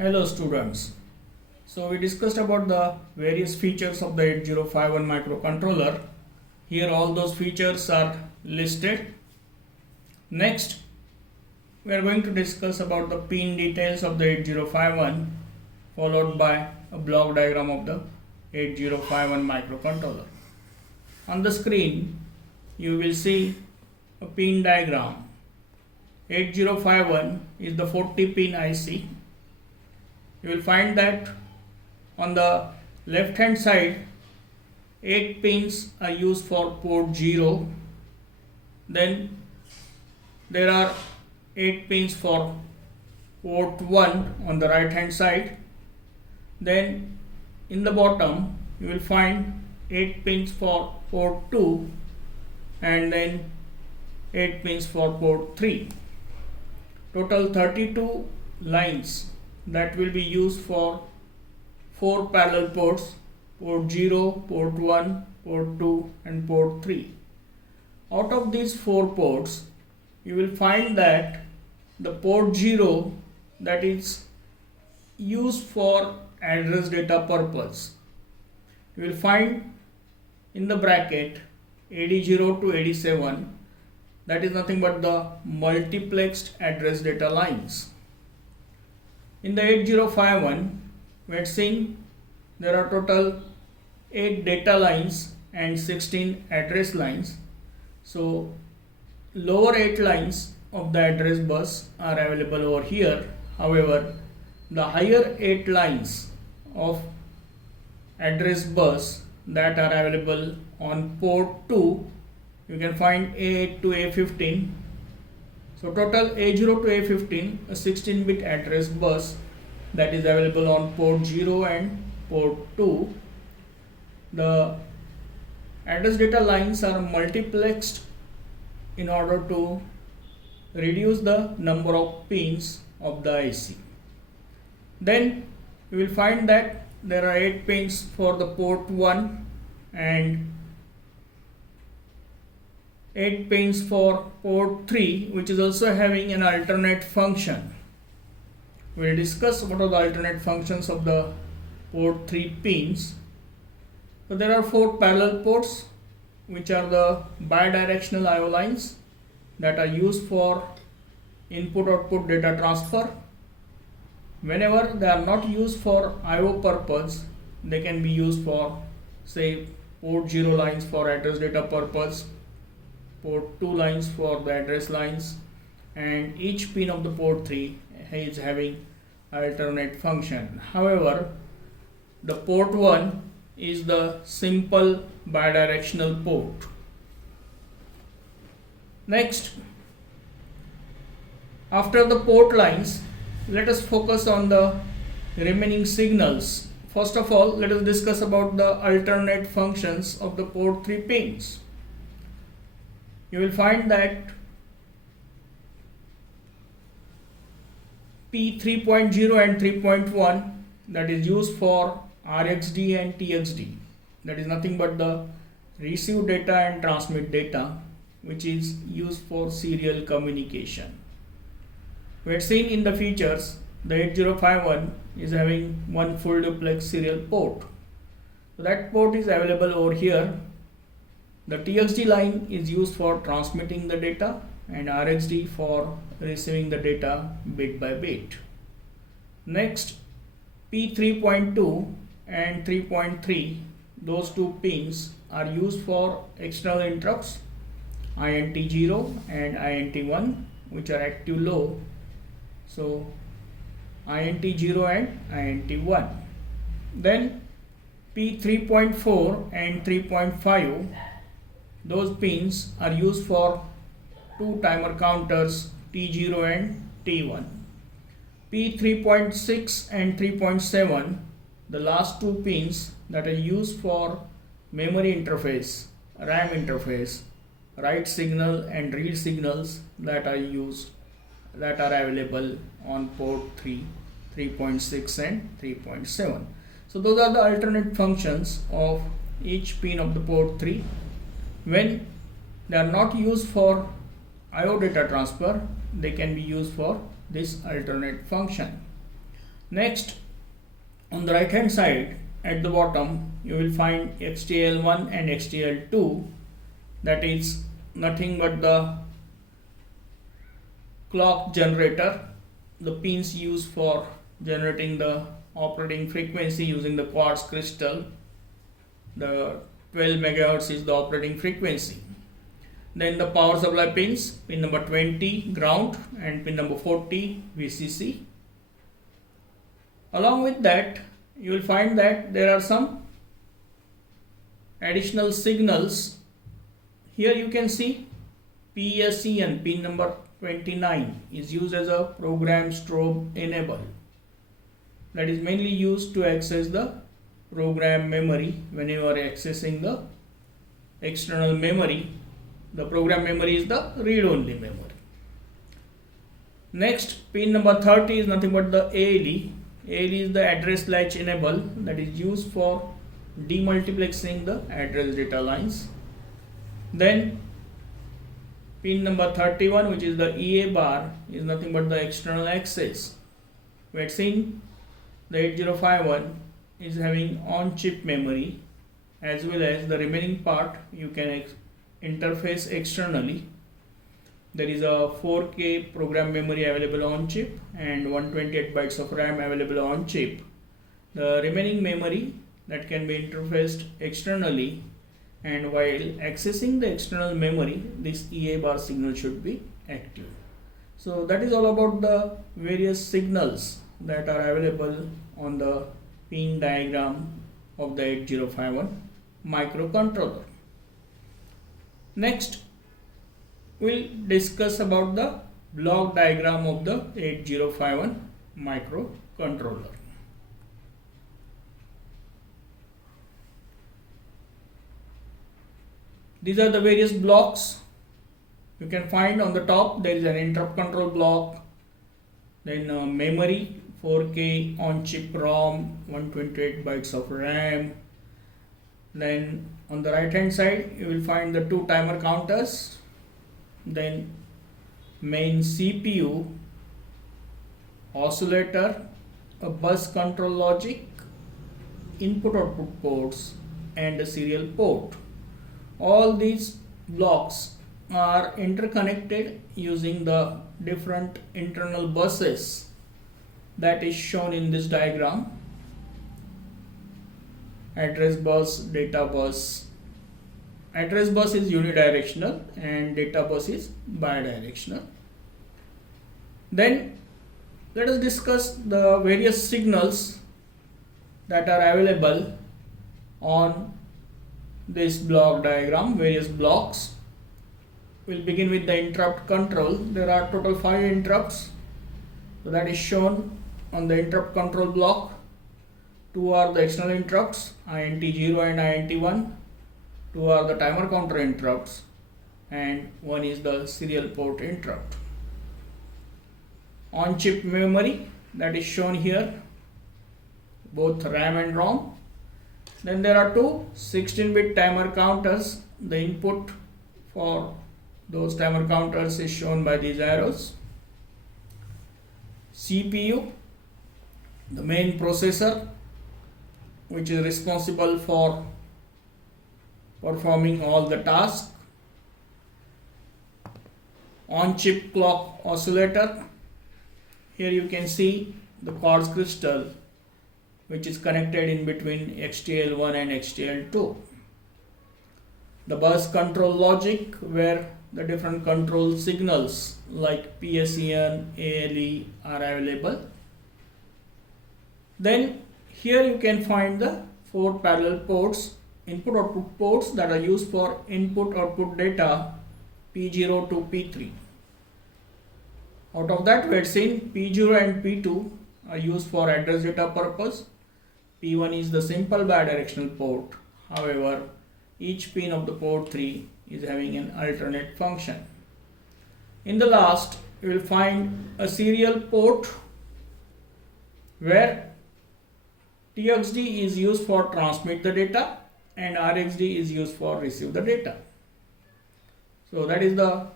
Hello students. So we discussed about the various features of the 8051 microcontroller. Here all those features are listed. Next we are going to discuss about the pin details of the 8051 followed by a block diagram of the 8051 microcontroller. On the screen you will see a pin diagram. 8051 is the 40 pin IC. You will find that on the left hand side 8 pins are used for port 0, then there are 8 pins for port 1 on the right hand side, then in the bottom you will find 8 pins for port 2 and then 8 pins for port 3. Total 32 lines that will be used for 4 parallel ports, port 0, port 1, port 2 and port 3. Out of these 4 ports, you will find that the port 0 that is used for address data purpose. You will find in the bracket AD0 to AD7, that is nothing but the multiplexed address data lines. In the 8051, we had seen there are total 8 data lines and 16 address lines. So lower 8 lines of the address bus are available over here. However, the higher 8 lines of address bus that are available on port 2, you can find A8 to A15. So total A0 to A15, a 16-bit address bus that is available on port 0 and port 2. The address data lines are multiplexed in order to reduce the number of pins of the IC. Then you will find that there are 8 pins for the port 1 and 8 pins for port 3, which is also having an alternate function. We will discuss what are the alternate functions of the port 3 pins. So there are 4 parallel ports, which are the bidirectional IO lines that are used for input-output data transfer. Whenever they are not used for IO purpose, they can be used for, say, port 0 lines for address data purpose, port 2 lines for the address lines, and each pin of the port 3 is having alternate function. However, the port 1 is the simple bidirectional port. Next, after the port lines, let us focus on the remaining signals. First of all, let us discuss about the alternate functions of the port 3 pins. You will find that P3.0 and 3.1 that is used for RxD and TxD, that is nothing but the receive data and transmit data, which is used for serial communication. We had seen in the features the 8051 is having one full duplex serial port. So that port is available over here. The TxD line is used for transmitting the data and RxD for receiving the data bit by bit. Next, P3.2 and 3.3, those 2 pins are used for external interrupts, INT0 and INT1, which are active low. So INT0 and INT1. Then P3.4 and 3.5, those pins are used for 2 timer counters T0 and T1. P3.6 and 3.7, the last 2 pins that are used for memory interface, RAM interface, write signal and read signals that are available on port 3, 3.6 and 3.7. So those are the alternate functions of each pin of the port 3. When they are not used for IO data transfer, they can be used for this alternate function. Next, on the right hand side at the bottom you will find XTL1 and XTL2, that is nothing but the clock generator, the pins used for generating the operating frequency using the quartz crystal. The 12 megahertz is the operating frequency. Then the power supply pins, pin number 20 ground and pin number 40 VCC. Along with that, you will find that there are some additional signals. Here you can see PSEN, pin number 29, is used as a program strobe enable. That is mainly used to access the program memory. When you are accessing the external memory, the program memory is the read-only memory. Next, pin number 30 is nothing but the ALE. ALE is the address latch enable, that is used for demultiplexing the address data lines. Then pin number 31, which is the EA bar, is nothing but the external access. We had seen the 8051 is having on-chip memory, as well as the remaining part you can interface externally. There is a 4K program memory available on chip and 128 bytes of RAM available on chip. The remaining memory that can be interfaced externally, and while accessing the external memory, this EA bar signal should be active. So that is all about the various signals that are available on the pin diagram of the 8051 microcontroller. Next, we'll discuss about the block diagram of the 8051 microcontroller. These are the various blocks. You can find on the top there is an interrupt control block, then memory, 4K on chip ROM, 128 bytes of RAM. Then on the right hand side you will find the two timer counters, then main CPU, oscillator, a bus control logic, input output ports, and a serial port. All these blocks are interconnected using the different internal buses that is shown in this diagram. Address bus, data bus. Address bus is unidirectional and data bus is bidirectional. Then let us discuss the various signals that are available on this block diagram, various blocks. We'll begin with the interrupt control. There are total 5 interrupts. So that is shown on the interrupt control block. 2 are the external interrupts, INT0 and INT1. 2 are the timer counter interrupts, and 1 is the serial port interrupt. On chip memory, that is shown here, both RAM and ROM. Then there are two 16-bit timer counters. The input for those timer counters is shown by these arrows. CPU, the main processor, which is responsible for performing all the tasks. On-chip clock oscillator. Here you can see the quartz crystal, which is connected in between XTL1 and XTL2. The bus control logic, where the different control signals like PSEN, ALE are available. Then here you can find the 4 parallel ports, input output ports, that are used for input output data P0 to P3. Out of that, we had seen P0 and P2 are used for address data purpose. P1 is the simple bidirectional port. However, each pin of the port 3 is having an alternate function. In the last, you will find a serial port where TXD is used for transmit the data and RXD is used for receive the data. So that is the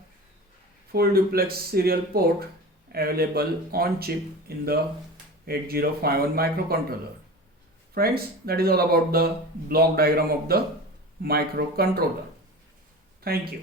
full duplex serial port available on chip in the 8051 microcontroller. Friends, that is all about the block diagram of the microcontroller. Thank you.